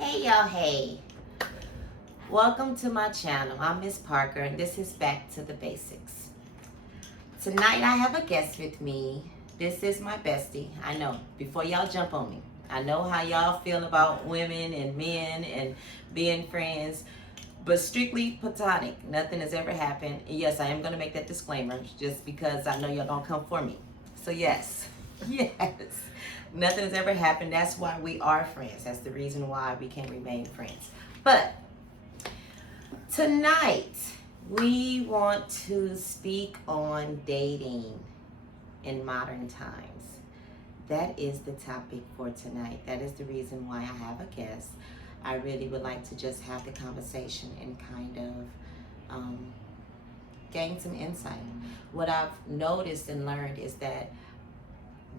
Hey y'all, hey. Welcome to my channel. I'm Miss Parker and this is Back to the Basics. Tonight I have a guest with me. This is my bestie. I know, before y'all jump on me, I know how y'all feel about women and men and being friends, but strictly platonic. Nothing has ever happened. And yes, I am going to make that disclaimer just because I know y'all going to come for me. So yes, yes. Nothing has ever happened. That's why we are friends. That's the reason why we can remain friends. But tonight, we want to speak on dating in modern times. That is the topic for tonight. That is the reason why I have a guest. I really would like to just have the conversation and kind of gain some insight. What I've noticed and learned is that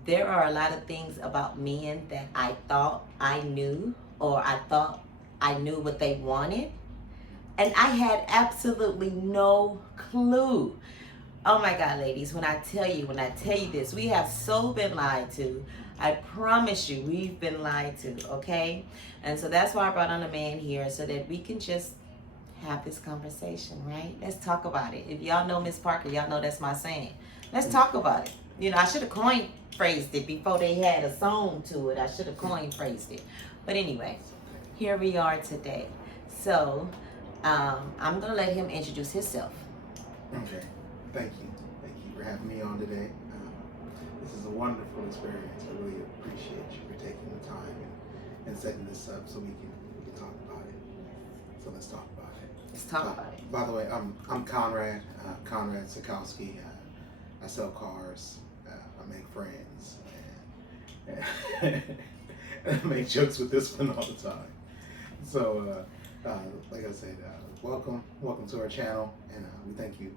there are a lot of things about men that I thought I knew, or I thought I knew what they wanted, and I had absolutely no clue. Oh my God, ladies, when I tell you this, we have so been lied to. I promise you, we've been lied to, okay? And so that's why I brought on a man here, so that we can just have this conversation, right? Let's talk about it. If y'all know Miss Parker, y'all know that's my saying. Let's talk about it. You know, I should have coin phrased it before they had a song to it. I should have coin phrased it. But anyway, here we are today. So I'm going to let him introduce himself. Okay. Thank you. Thank you for having me on today. This is a wonderful experience. I really appreciate you for taking the time and setting this up so we can talk about it. So let's talk about it. Let's talk about it. By the way, I'm Conrad, Conrad Sikowski. I sell cars. I make friends. And I make jokes with this one all the time. So, like I said, welcome to our channel, and we thank you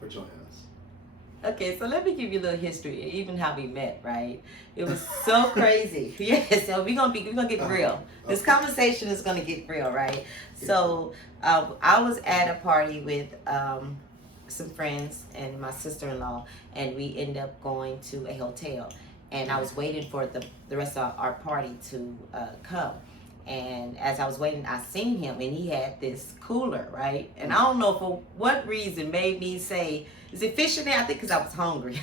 for joining us. Okay, so let me give you a little history, even how we met, right? It was so crazy. Yes, so we're gonna get real. This conversation is gonna get real, right? So I was at a party with some friends and my sister-in-law, and we ended up going to a hotel, and I was waiting for the rest of our party to come. And as I was waiting, I seen him, and he had this cooler, right? And I don't know for what reason made me say, "Is it fish in there?" I think because I was hungry.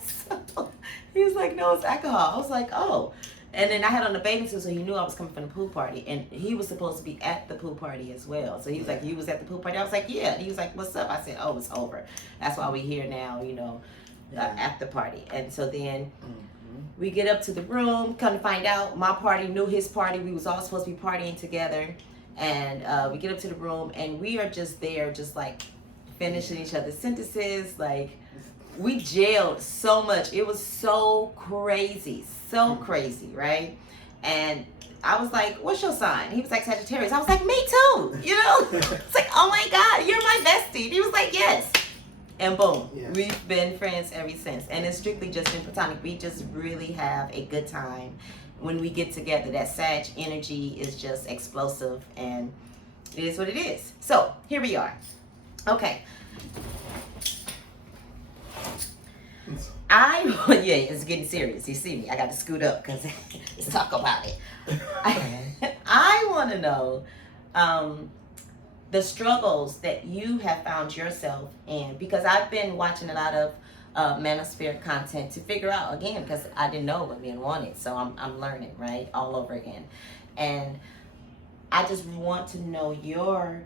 So he was like, "No, it's alcohol." I was like, "Oh." And then I had on the bathing suit, so he knew I was coming from the pool party, and he was supposed to be at the pool party as well. So he was like, "You was at the pool party?" I was like, "Yeah." And he was like, "What's up?" I said, "Oh, it's over. That's why we here now, you know, after party." And so then we get up to the room, come to find out my party knew his party. We was all supposed to be partying together. And we get up to the room, and we are just there, just like finishing each other's sentences. Like, we jailed so much. It was so crazy, right? And I was like, "What's your sign?" He was like, "Sagittarius." I was like, "Me too." You know? It's like, "Oh my God, you're my bestie." And he was like, "Yes." And boom, we've been friends ever since. And it's strictly just in platonic. We just really have a good time when we get together. That Sag energy is just explosive, and it is what it is. So here we are. Okay. Yeah, it's getting serious. You see me. I got to scoot up because let's talk about it. I want to know the struggles that you have found yourself in, because I've been watching a lot of manosphere content to figure out, again, because I didn't know what men wanted. So I'm learning, right, all over again. And I just want to know your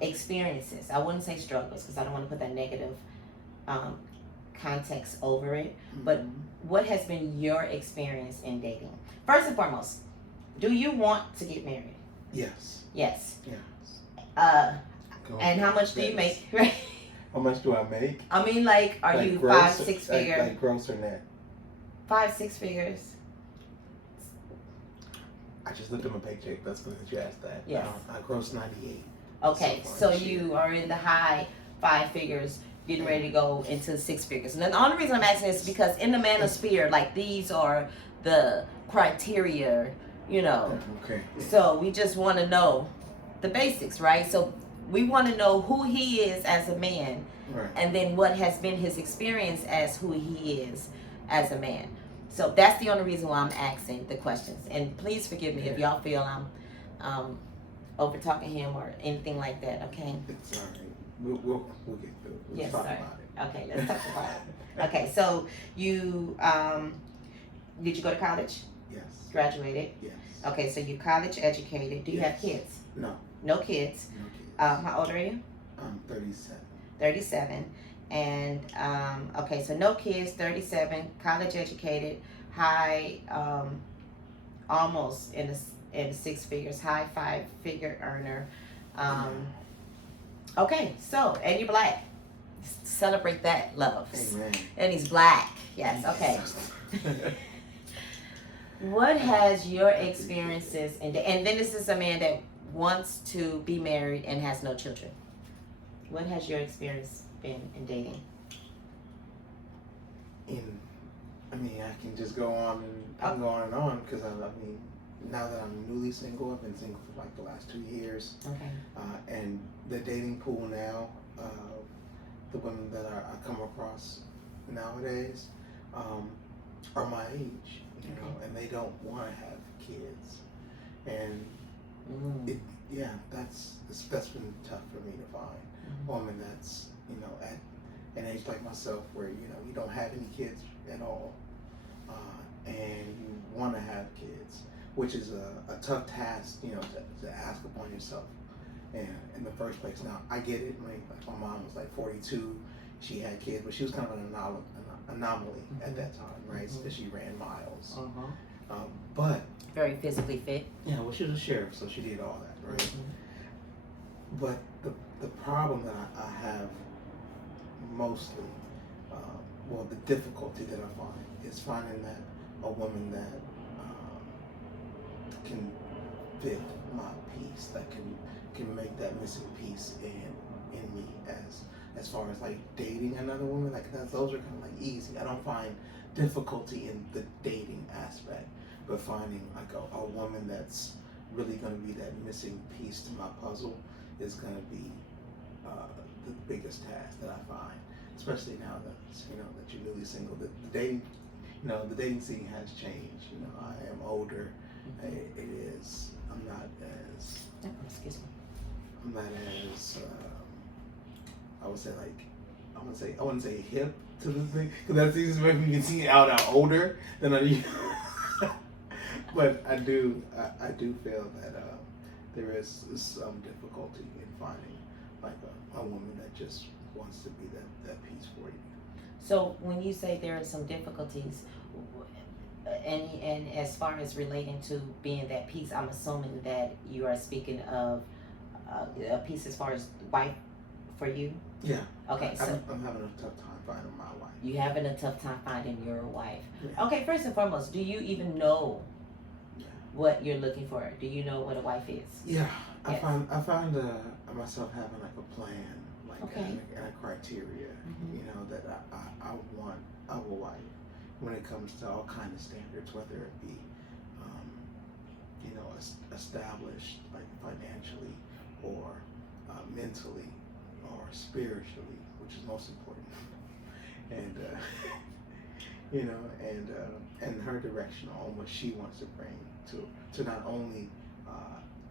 experiences. I wouldn't say struggles, because I don't want to put that negative context over it, but what has been your experience in dating? First and foremost, do you want to get married? Yes. Yes. Yes. And how much do you make? Right? How much do I make? I mean, like, are like you gross, 5-6 figure? Like gross or net? 5-6 figures. I just looked at my paycheck. That's good that you asked that. Yes. I gross 98. Okay, so you are in the high 5 figures, getting ready to go into 6 figures. And then the only reason I'm asking is because in the manosphere, like, these are the criteria, you know. Okay. So we just want to know the basics, right? So we want to know who he is as a man, Right. and then what has been his experience as who he is as a man. So that's the only reason why I'm asking the questions. And please forgive me if y'all feel I'm over talking him or anything like that. Okay. It's all right. We'll get through it. Let's Yes, talk sir. about it. Okay, let's talk about it. Okay, so you did you go to college? Yes. Graduated? Yes. Okay, so you college educated. Do you have Yes. kids? No. No kids. No kids. How old are you? I'm 37. 37. And okay, so no kids, 37, college educated, high, almost in the six figures, high 5-figure earner. Okay, so and you're black. Celebrate that, love. Amen. And he's black. Yes. Okay. What has your experiences and then this is a man that wants to be married and has no children. What has your experience been in dating? I mean, I can just go on and go on and on because I mean, now that I'm newly single, I've been single for like the last 2 years. Okay. And the dating pool now, the women that I come across nowadays, are my age, you know, and they don't want to have kids, and that's been tough for me to find a woman that's, you know, at an age like myself where, you know, you don't have any kids at all, and you want to have kids, which is a tough task, you know, to ask upon yourself. And in the first place, now I get it. Like my mom was like 42, she had kids, but she was kind of an anomaly at that time, right? So she ran miles, but very physically fit. Yeah, well, she was a sheriff, so she did all that, right? But the problem that I have mostly, well, the difficulty that I find is finding that a woman that can fit my piece, that can make that missing piece in me, as far as like dating another woman, like those are kind of like easy. I don't find difficulty in the dating aspect, but finding like a woman that's really going to be that missing piece to my puzzle is going to be the biggest task that I find, especially now that, you know, that you're newly single. The dating, you know, the dating scene has changed. You know, I am older. It is. I'm not as. Excuse me. I'm not as. I would say like. I wouldn't say hip to the thing, because that's easy to make me see out older than I. But I do feel that there is some difficulty in finding like a woman that just wants to be that piece for you. So when you say there are some difficulties, and as far as relating to being that piece, I'm assuming that you are speaking of a piece as far as wife for you. Yeah. Okay. So I'm having a tough time finding my wife. You having a tough time finding your wife. Yeah. Okay. First and foremost, do you even know what you're looking for? Do you know what a wife is? Yeah. Yes. I found myself having like a plan, like and a criteria, you know, that I want of a wife when it comes to all kinds of standards, whether it be, you know, established like financially or mentally or spiritually, which is most important, and you know, and her direction on what she wants to bring to not only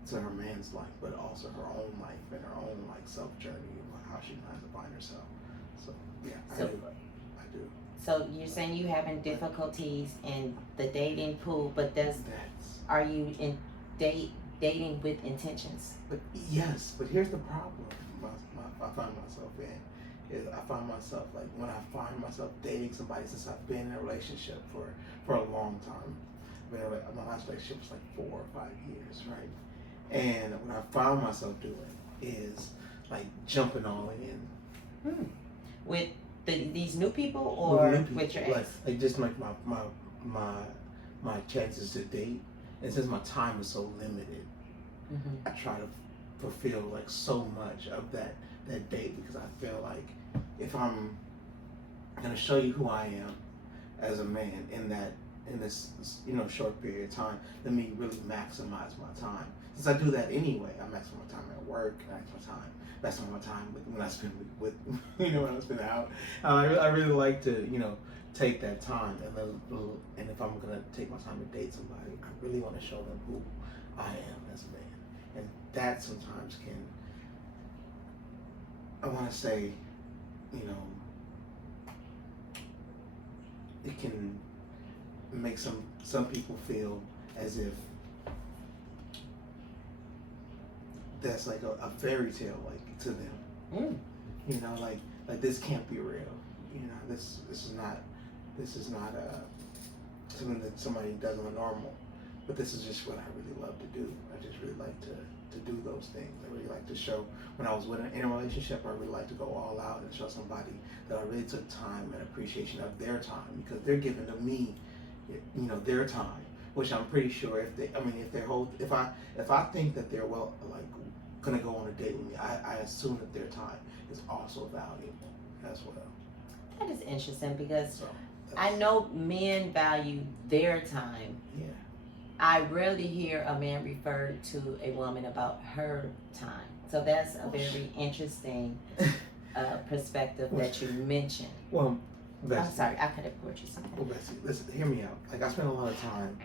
to her man's life, but also her own life and her own like self journey of how she plans to find herself. So yeah, I do. So you're saying you having difficulties in the dating pool, but are you in dating with intentions? But yes, but here's the problem. I find myself in is I find myself like when I find myself dating somebody since I've been in a relationship for a long time. My last relationship was like 4 or 5 years, right? And what I found myself doing is like jumping all in. With these new people or with your ex? Like just like my chances to date, and since my time is so limited, I try to fulfill like so much of that date, because I feel like if I'm gonna show you who I am as a man in this you know short period of time, let me really maximize my time. Since I do that anyway, I maximize my time at work, maximize my time when I spend with you know, when I spend out. I really like to, you know, take that time and if I'm gonna take my time to date somebody, I really want to show them who I am as a man, and that sometimes can, I want to say, you know, it can make some people feel as if that's like a fairy tale, like to them. You know, like this can't be real. You know, this is not something that somebody does on a normal. But this is just what I really love to do. I just really like to do those things. I really like to show. When I was in a relationship, I really like to go all out and show somebody that I really took time and appreciation of their time, because they're giving to me, you know, their time. Which I'm pretty sure if I think that they're gonna go on a date with me, I assume that their time is also valuable as well. That is interesting, because So I know men value their time. Yeah. I rarely hear a man refer to a woman about her time. So that's a very interesting perspective that you mentioned. Well, Bessie, I'm sorry, I could have brought you something. Well, Bessie, listen, hear me out. Like, I spent a lot of time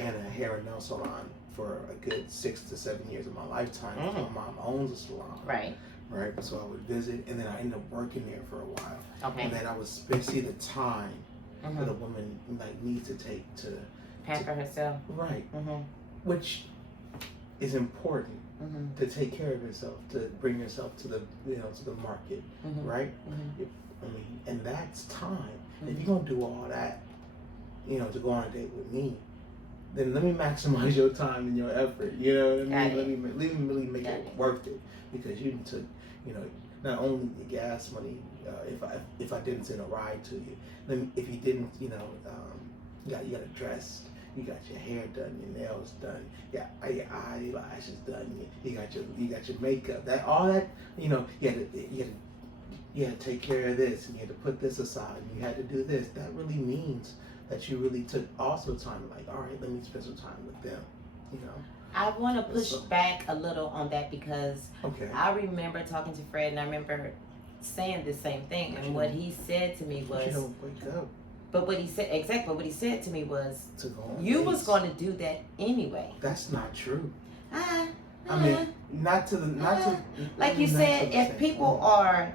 in a hair and nail salon for a good 6 to 7 years of my lifetime. My mom owns a salon. Right. Right. So I would visit, and then I ended up working there for a while. Okay. And then I would see the time that a woman needs to take to pamper herself. Right. Which is important to take care of yourself, to bring yourself to the to the market. Right. I mean, and that's time. If you're gonna do all that, to go on a date with me, then let me maximize your time and your effort. You know what I mean? Let me really make it worth it, because you took, not only the gas money. If I didn't send a ride to you, then if you didn't, you got a dress. You got your hair done, your nails done, your eyelashes done. You got your makeup. You had to take care of this, and you had to put this aside, and you had to do this. That really means that you really took also time. Like, all right, let me spend some time with them. I want to push back a little on that, because I remember talking to Fred, and I remember saying the same thing. And what he said to me was, you don't wake up. But what he said to me was, you was going to do that anyway. That's not true. I mean, like you said, if people are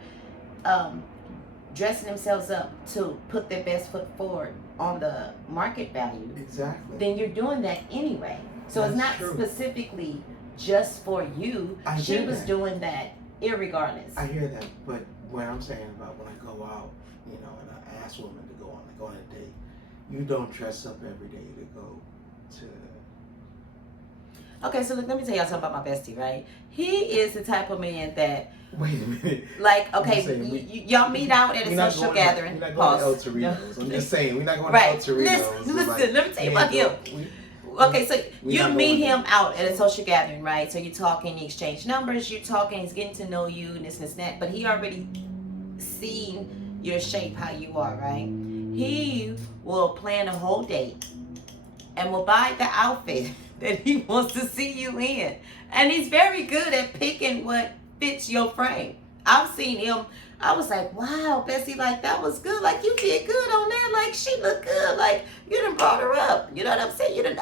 dressing themselves up to put their best foot forward on the market value, exactly, then you're doing that anyway. So it's not specifically just for you. She was doing that irregardless. I hear that, but what I'm saying about when I go out, and I ask women to go on a date, you don't dress up every day to go to. Okay, so let me tell y'all something about my bestie, right? He is the type of man that. Wait a minute. Like, okay, y'all meet out at a social gathering. We're not going to El Torino's. I'm just saying, we're not going to El Torino's. Listen, let me tell you about him. Okay, so you meet him out at a social gathering, right? So you're talking, you exchange numbers, you're talking, he's getting to know you, and this and that. But he already seen your shape, how you are, right? He will plan a whole date and will buy the outfit that he wants to see you in. And he's very good at picking what fits your frame. I've seen him. I was like, wow, Bessie, like, that was good. Like, you did good on that. Like, she looked good. Like, you done brought her up. You know what I'm saying? You done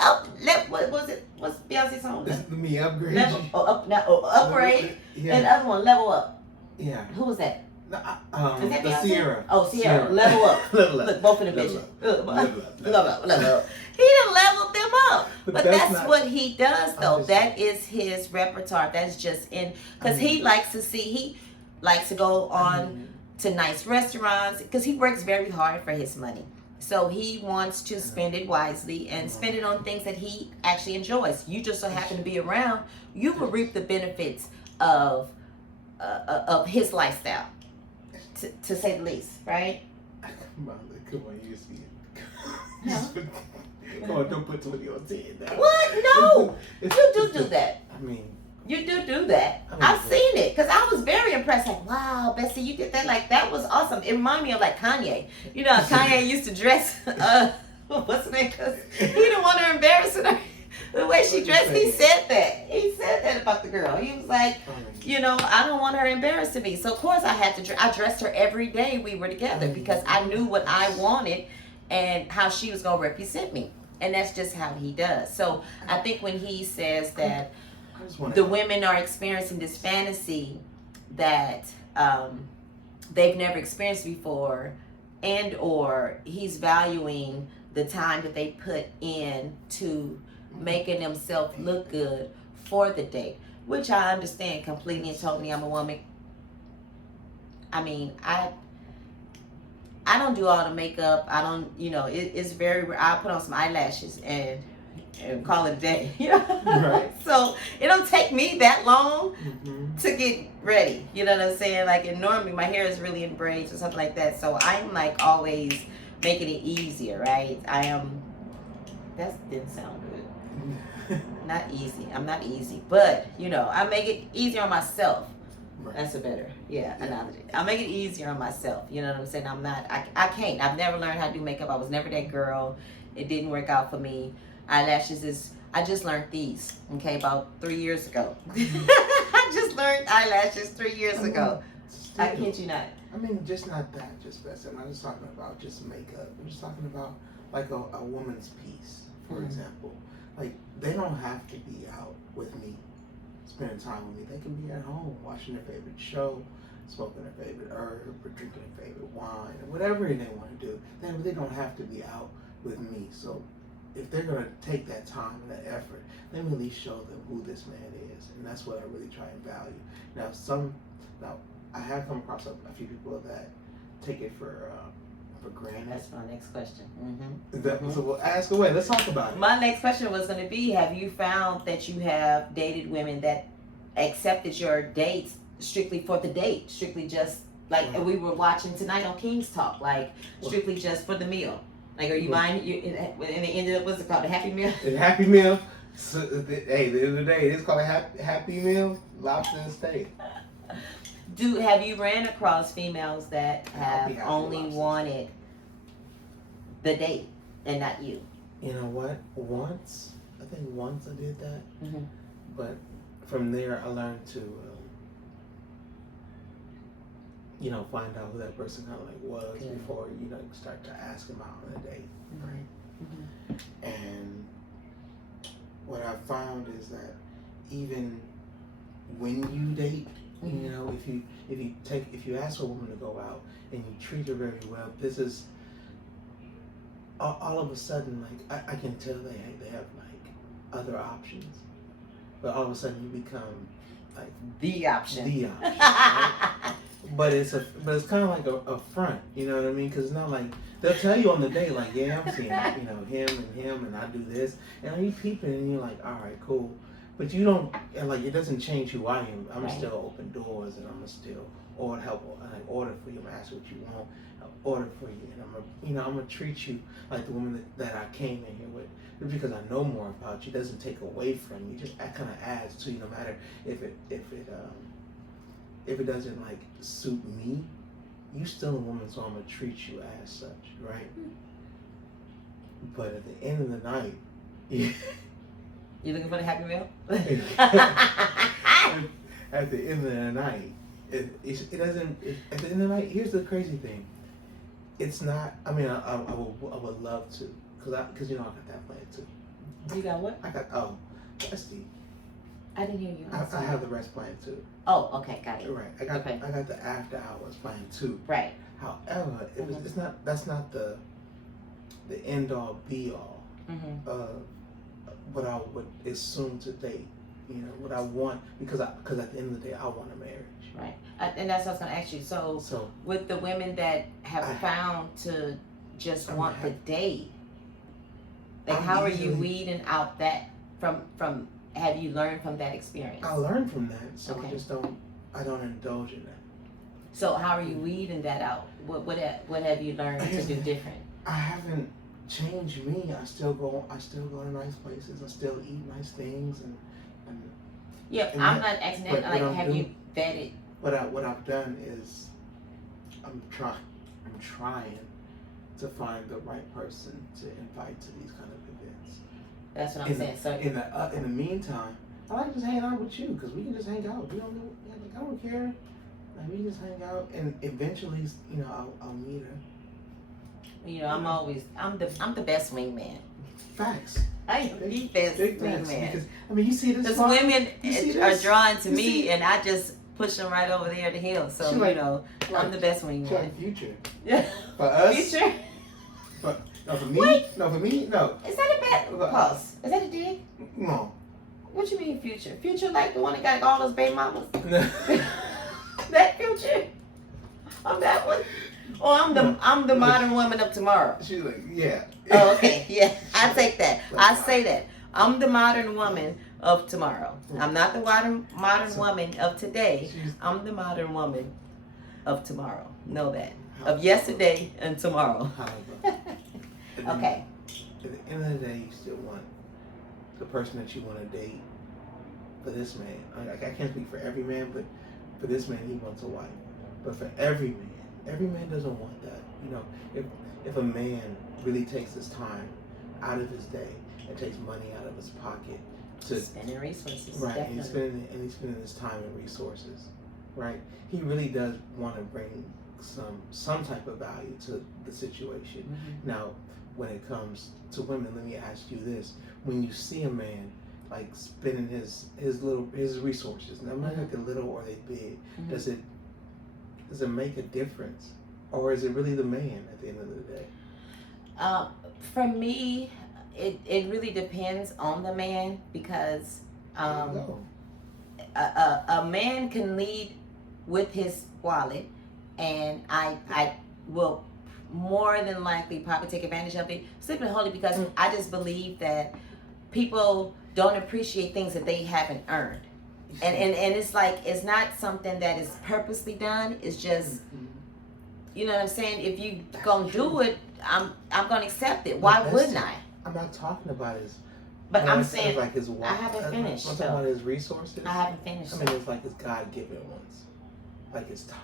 what was it? What's Beyonce's song? Let me upgrade. Upgrade. Yeah. And the other one, level up. Yeah. Who was that? Is that the Sierra. Oh, Sierra. Level up. Look, both of the bitches. Level up. He done leveled them up. But that's what he does, though. That is his repertoire. That's just because he likes to go on to nice restaurants, because he works very hard for his money. So he wants to spend it wisely and spend it on things that he actually enjoys. You just so happen to be around, you will reap the benefits of his lifestyle, to say the least, right? Come on, you see it. Come on, don't put 20 on 10 now. What? No! You do that. I mean, you do that. I've seen it, because I was very impressed. Like, wow, Bessie, you did that. Like, that was awesome. It reminded me of like Kanye. You know, Kanye used to dress. What's the name? Because he didn't want to embarrass her. The way she dressed, he said that. He said that about the girl. He was like, You know, I don't want her embarrassing me. So of course I had to. I dressed her every day we were together because I knew what I wanted and how she was gonna represent me, and that's just how he does. So I think when he says that the women are experiencing this fantasy that they've never experienced before, and or he's valuing the time that they put in to making themselves look good for the date, which I understand completely and totally. I'm a woman. I mean, I don't do all the makeup. I don't, you know, it's very. I put on some eyelashes and call it a day. You know? Right. So it don't take me that long Mm-hmm. to get ready. You know what I'm saying? Like, and normally my hair is really in braids or something like that. So I'm like always making it easier, right? I am. That didn't sound good. Not easy. I'm not easy, but you know, I make it easier on myself. Right. That's a better, analogy. I make it easier on myself. You know what I'm saying? I'm not. I can't. I've never learned how to do makeup. I was never that girl. It didn't work out for me. Eyelashes is. I just learned these. Okay, about 3 years ago. I just learned eyelashes 3 years ago. I kid you not. I mean, just not that. Just best. I'm not just talking about just makeup. I'm just talking about like a woman's piece, for example. Like, they don't have to be out with me, spending time with me. They can be at home watching their favorite show, smoking their favorite herb, or drinking their favorite wine, or whatever they want to do. They really don't have to be out with me. So if they're going to take that time and that effort, let me at least show them who this man is. And that's what I really try and value. Now I have come across a few people that take it for granted. That's my next question. So we'll ask away. Let's talk about it. My next question was going to be: have you found that you have dated women that accepted your dates strictly for the date, strictly just like we were watching tonight on King's Talk, like strictly just for the meal? Like, are you buying you? And they ended up, what's it called, a Happy Meal? The Happy Meal. So, hey, the other day it's called a Happy Meal, lobster and steak. Have you ran across females that have only wanted the date and not you? You know what? I think once I did that. Mm-hmm. But from there, I learned to, find out who that person kind of like was before start to ask them out on a date. Right. And what I found is that even when you date, if you ask a woman to go out and you treat her very well, this is all of a sudden, like, I can tell they have like other options, but all of a sudden you become like the option. Right? But it's kind of like a front, you know what I mean? Because it's not like they'll tell you on the day, like, yeah, I'm seeing him and I do this, and you peeping and you're like, all right, cool. But you don't, and like, it doesn't change who I am. I'm still open doors, and I'm still order for you. I'm gonna ask what you want, order for you, and I'm gonna treat you like the woman that I came in here with. Just because I know more about you doesn't take away from you. Just kind of adds to you, no matter if it doesn't like suit me. You still a woman, so I'm gonna treat you as such, right? But at the end of the night, You looking for the Happy Meal? At the end of the night, it doesn't. At the end of the night, here's the crazy thing. It's not. I mean, I would love to, cause I got that plan too. You got what? That's deep. I didn't hear you. I have the rest plan too. Oh, okay, got it. Right. I got the after hours plan too. Right. However, it's not. That's not the end all be all. What I would assume to date, what I want, because at the end of the day, I want a marriage. Right, and that's what I was gonna ask you. So with the women that have found to just want the date, like, how are you weeding out that from? Have you learned from that experience? I learned from that, so I don't indulge in that. So how are you weeding that out? What have you learned to do different? I haven't changed me. I still go to nice places. I still eat nice things and I'm not asking that. Like, have you vetted? What I've done is I'm trying to find the right person to invite to these kind of events. That's what I'm saying. So in the meantime, I like just hanging out with you because we can just hang out. We don't have I don't care. Like, we just hang out, and eventually, you know, I'll meet her. You know, I'm the best wingman. Facts. I am the best Big facts. wingman. Because, I mean, you see this. Because spot? women You see are this? drawn to You me, see- and I just push them right over there to hill. So, She you like- know, I'm like- the best She wingman. like Future. Yeah. For us. Future? No, for me. Wait. No, for me. No. Is that a bad pause? Is that a dig? No. What you mean Future? Future like the one that got all those baby mamas? That Future? I'm that one? Or I'm the modern woman of tomorrow. She's like, yeah. Oh, okay. Yeah, I take that. I say that. I'm the modern woman of tomorrow. I'm not the modern woman of today. She's- I'm the modern woman of tomorrow. Know that. Of yesterday and tomorrow. Okay. At the end of the day, you still want the person that you want to date. For this man, I can't speak for every man, but for this man, he wants a wife. But for every man doesn't want that. You know, if a man really takes his time out of his day and takes money out of his pocket to Spending resources. right, and Definitely. he's spending his time and resources, right? He really does want to bring some type of value to the situation. Mhm. Now, when it comes to women, let me ask you this: when you see a man like spending his resources, no matter if they're little or they big, Mhm. does it make a difference, or is it really the man at the end of the day? For me, it really depends on the man because There you go. a man can lead with his wallet, and I will more than likely probably take advantage of it simply wholly because I just believe that people don't appreciate things that they haven't earned. And it's like it's not something that is purposely done. It's just, you know what I'm saying? If you gonna do it, I'm gonna accept it. Why That's wouldn't it. I? I'm not talking about his. But I'm it's saying like his. I haven't finished, I'm talking though. about his resources. I haven't finished. I mean, it's like his God-given ones, like his time.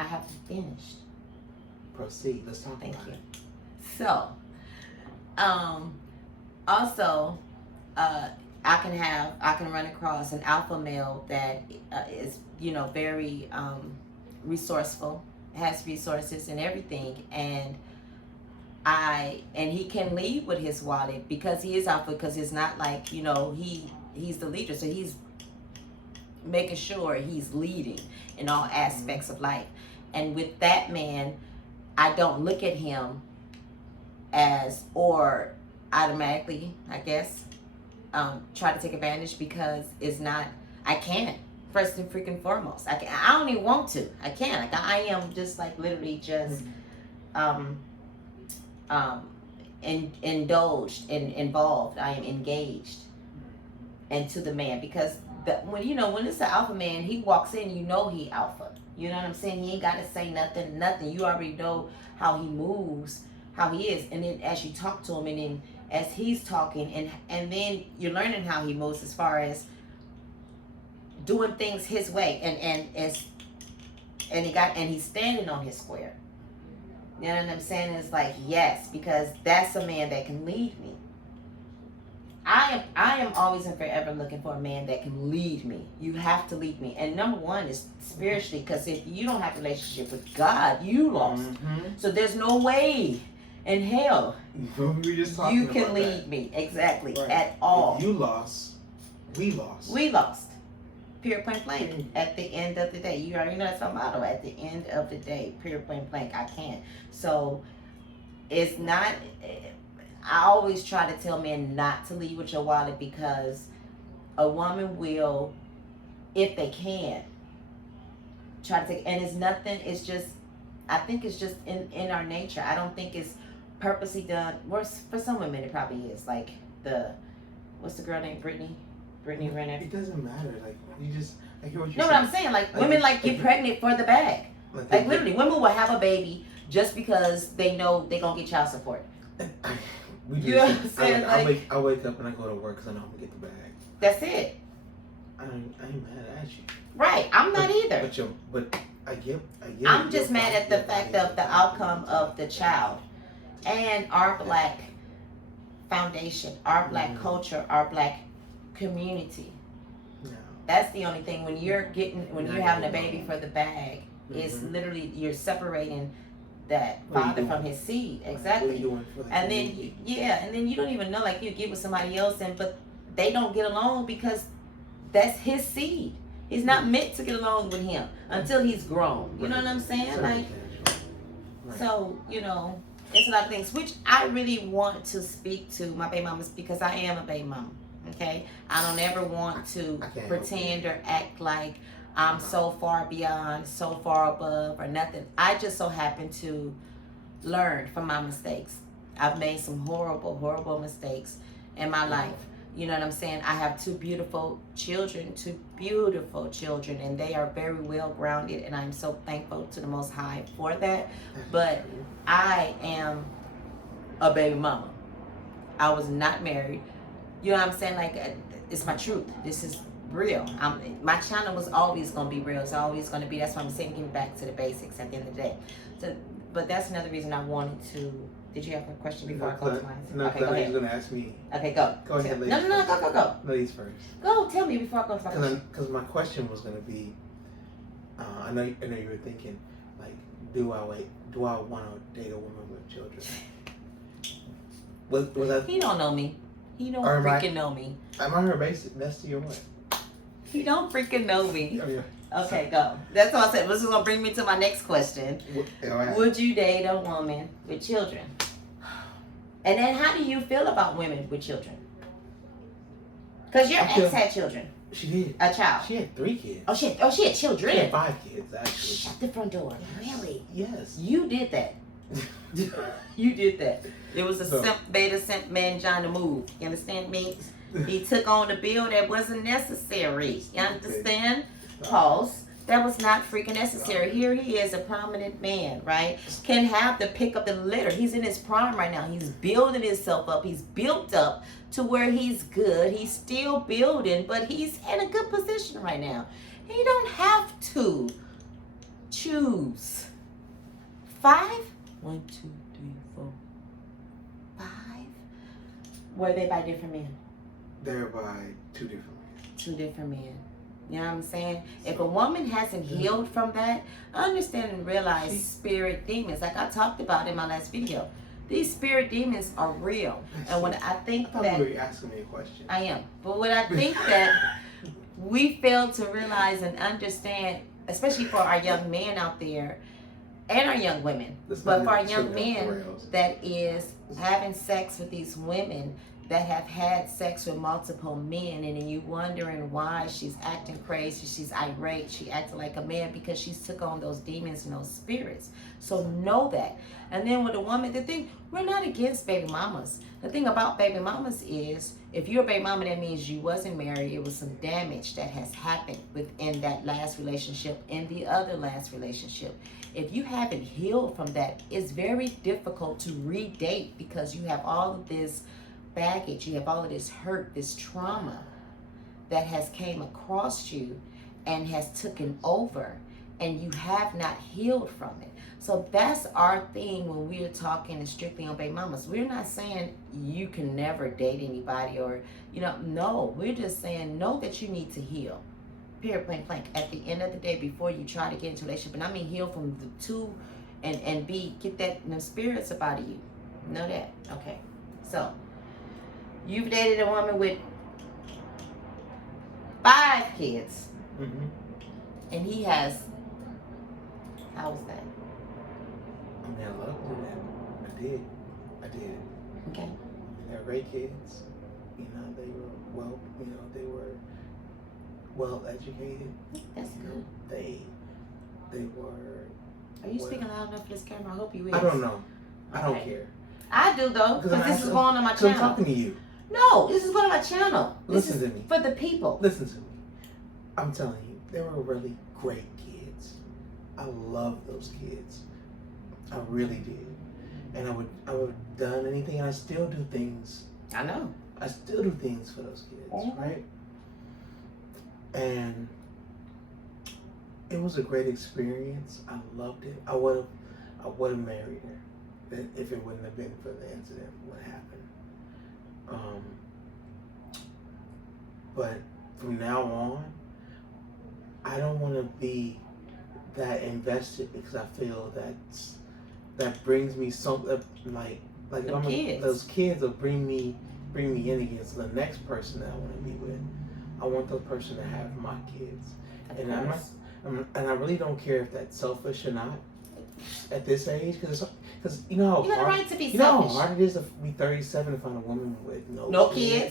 I haven't finished. Proceed. Let's talk Thank about you. it. So, also, I can run across an alpha male that is, you know, very resourceful, has resources and everything, and he can lead with his wallet because he is alpha. Because it's not like, you know, he's the leader, so he's making sure he's leading in all aspects of life. And with that man, I don't look at him as, or automatically, I guess, try to take advantage because it's not, I can't, first and freaking foremost. I don't even want to. I can't. Like, I am just like literally just indulged and involved. I am engaged into the man because when it's an alpha man, he walks in, you know he alpha. You know what I'm saying? He ain't got to say nothing. You already know how he moves, how he is. And then as you talk to him, and then as he's talking, and then you're learning how he moves as far as doing things his way, and he's standing on his square. You know what I'm saying? It's like, yes, because that's a man that can lead me. I am always and forever looking for a man that can lead me. You have to lead me. And number one is spiritually, because if you don't have a relationship with God, you lost. So there's no way in hell We were just talking you can about lead that. me. Exactly. Right. At all. If you lost, we lost. We lost. Period, point blank. At the end of the day. You already know that's my motto. At the end of the day. Period, point blank. I can't. So it's not... I always try to tell men not to lead with your wallet because a woman will, if they can, try to take, and it's nothing, it's just, I think it's just in our nature. I don't think it's purposely done. For some women it probably is. Like what's the girl named Brittany Renner? It doesn't matter. Like, you just, I hear what you're No, saying. what I'm saying, like women get pregnant for the bag. Like literally, women will have a baby just because they know they're going to get child support. You know what I'm saying? I wake up and I go to work because I know I'm going to get the bag. That's it. I ain't mad at you. Right. I'm not either. But I get I'm it. just mad at the fact of the outcome of the child and our black foundation, our black culture, our black community. No. That's the only thing. When you're having a baby for the bag, it's literally you're separating that father from his seed. Exactly. And then and then you don't even know, like, you get with somebody else, but they don't get along because that's his seed. He's not meant to get along with him until he's grown. You know what I'm saying? Like, so, it's a lot of things which I really want to speak to my baby mamas, because I am a baby mama. Okay, I don't ever want to pretend or act like I'm so far beyond, so far above, or nothing. I just so happen to learn from my mistakes. I've made some horrible, horrible mistakes in my life. You know what I'm saying? I have two beautiful children, and they are very well grounded, and I'm so thankful to the Most High for that. But I am a baby mama. I was not married. You know what I'm saying? Like, it's my truth. This is real. My channel was always going to be real. It's always going to be. That's why I'm saying, getting back to the basics at the end of the day. So, but that's another reason I wanted to. Did you have a question before I close mine? No, okay, go ahead. You're going to ask me. Okay, go. Go ahead, ladies. No, go. Ladies first. Go, tell me before I go. Because my question was going to be, I know you were thinking, like, do I want to date a woman with children? Was that? He don't know me. He don't freaking know me. Am I her bestie or what? He don't freaking know me. Oh, yeah. Okay, go. That's all I said. This is going to bring me to my next question. Would you date a woman with children? And then how do you feel about women with children? Because your ex had children. She did. A child. She had 3 kids. Oh, she had children. She had 5 kids, actually. Shut the front door. Yes. Really? Yes. You did that. You did that. It was a simp beta simp man trying to move. You understand me? He took on the bill that wasn't necessary. You understand? Pause. That was not freaking necessary. Here he is, a prominent man, right? Can have the pick up the litter. He's in his prime right now. He's building himself up. He's built up to where he's good. He's still building, but he's in a good position right now. He don't have to choose. 5? 1, 2, 3, 4, 5. Were they by different men? They're by 2 different men. 2 different men. You know what I'm saying? If a woman hasn't healed from that, understand and realize spirit demons, like I talked about in my last video, these spirit demons are real. And when I think that... you were asking me a question. I am. But when I think that we fail to realize and understand, especially for our young men out there, and our young women, but for our young men that is having sex with these women that have had sex with multiple men, and then you wondering why she's acting crazy, she's irate, she acting like a man, because she's took on those demons and those spirits. So know that. And then with a woman, we're not against baby mamas. The thing about baby mamas is, if you're a baby mama, that means you wasn't married. It was some damage that has happened within that last relationship and the other last relationship. If you haven't healed from that, it's very difficult to redate, because you have all of this baggage, you have all of this hurt, this trauma that has came across you and has taken over, and you have not healed from it. So that's our thing when we're talking strictly on baby mamas. We're not saying you can never date anybody, or no, we're just saying know that you need to heal. Period, blank, blank. At the end of the day, before you try to get into a relationship, and I mean heal from the 2 and get them spirits up out of you. Know that? Okay. So you've dated a woman with 5 kids. Mm-hmm. And he has, how was that? I mean, I love to do that. I did. Okay. They're great kids. They were well educated. That's good. They were. Are you speaking loud enough for this camera? I hope you is. I don't know. I don't care. I do though, because this is going on my channel. I'm talking to you. No, this is going on my channel. Listen to me. For the people. Listen to me. I'm telling you, they were really great kids. I love those kids. I really did. And I would have done anything, and I still do things. I know. I still do things for those kids, right? And it was a great experience. I loved it. I would have married her if it wouldn't have been for the incident, what happened. But from now on, I don't want to be that invested because I feel that brings me something like if Them kids. those kids will bring me in again. So the next person that I want to be with, I want the person to have my kids, Of and course. and I really don't care if that's selfish or not at this age because you know how You got a hard, right to be you know how selfish. hard it is to be 37 and find a woman with No kids.